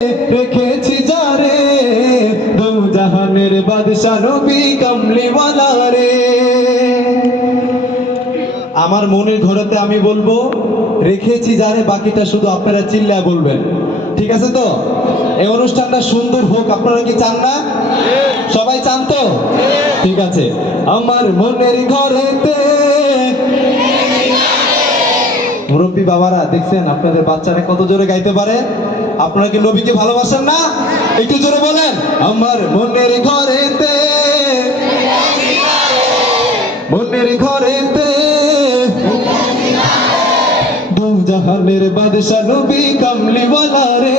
রেখেছি যারে দু জাহানের বাদশা নবী কামলিওয়ালা রে। আমার মনের ঘরেতে আমি বলবো রেখেছি যারে, বাকিটা শুধু আপনারা চিল্লায় বলবেন, ঠিক আছে তো? এই অনুষ্ঠানটা সুন্দর হোক, আপনারা কি চান না? সবাই চান তো? ঠিক আছে। আমার মনের ঘরেতে মুরব্বী বাবারা দেখছেন আপনাদের বাচ্চারা কত জোরে গাইতে পারে। আপনারা কি নবীকে ভালোবাসেন না? একটু জোরে বলেন, আমার মনের ঘরেতে, মনের ঘরেতে দু জাহানের বাদশা নবী কামলিওয়ালা রে,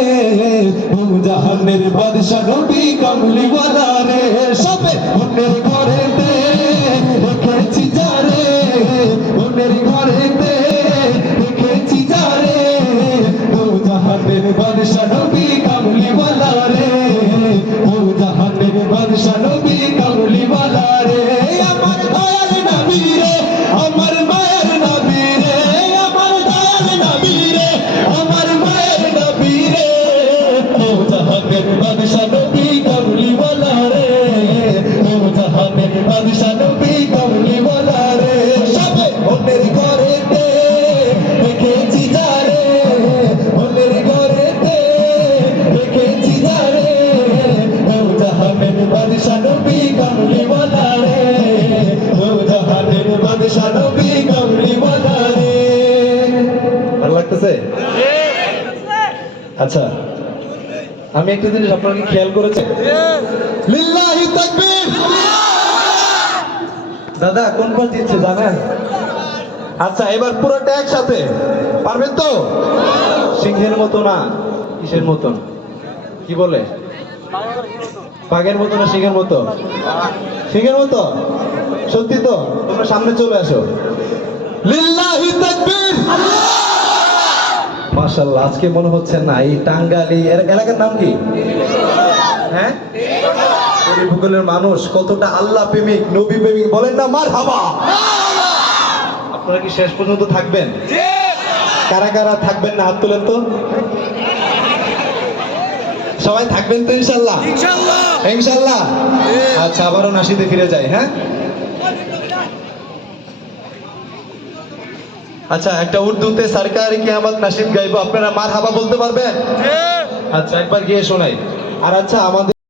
দু জাহানের বাদশা নবী কামলিওয়ালা রে। সবে মনের ঘরেতে রেখেছি যারে, মনের ঘরেতে রেখেছি যারে দু জাহানের বাদশা নবী কামলিওয়ালা রে, দু জাহানের বাদশা নবী কামলিওয়ালা রে। আমার দয়াল নবী রে, আমার মায়ের নবী রে, আমার দয়াল নবী রে, আমার মায়ের নবী রে, দু জাহানের বাদশা নবী কামলিওয়ালা রে, দু জাহানের বাদশা নবী কামলিওয়ালা রে। সবে মনের ঘরেতে রেখেছি যারে, মনের ঘরেতে রেখেছি যারে দু জাহানের বাদশা নবী কামলিওয়ালা রে, দু জাহানের বাদশা নবী কামলিওয়ালা রে। ভালো লাগতেছে? আচ্ছা, আমি একটা জিনিস আপনারা কি খেয়াল করেছেন? লিল্লাহি তাকবীর। দাদা কোন পাশ দিচ্ছে জানেন? আচ্ছা, এবার পুরোটা একসাথে পারবেন তো? সিংহের মতো না, কিসের মতন? কি বলে? বাঘের মতো না সিংহের মতো? সিংহের মতো? সত্যি তো? তোমরা সামনে চলে আসো। লিল্লাহি তাকবীর। মাশাআল্লাহ, আজকে মনে হচ্ছে না এই টাঙ্গাইল এই এলাকার নাম কি? হ্যাঁ, এই ভূগোলের মানুষ কতটা আল্লাহ প্রেমিক, নবী প্রেমিক, বলেন না মারহাবা। আপনারা কি শেষ পর্যন্ত থাকবেন? কারা কারা থাকবেন না হাত তোলেন তো। সবাই থাকবেন তো ইনশাআল্লাহ? ইনশাআল্লাহ। আচ্ছা, আবারও নাশিদে ফিরে যাই। হ্যাঁ, আচ্ছা, একটা উর্দুতে সরকারি কিয়ামত নাশিদ গাইবো, আপনারা মারহাবা বলতে পারবেন? আচ্ছা, একবার গিয়ে শোনাই। আর আচ্ছা, আমাদের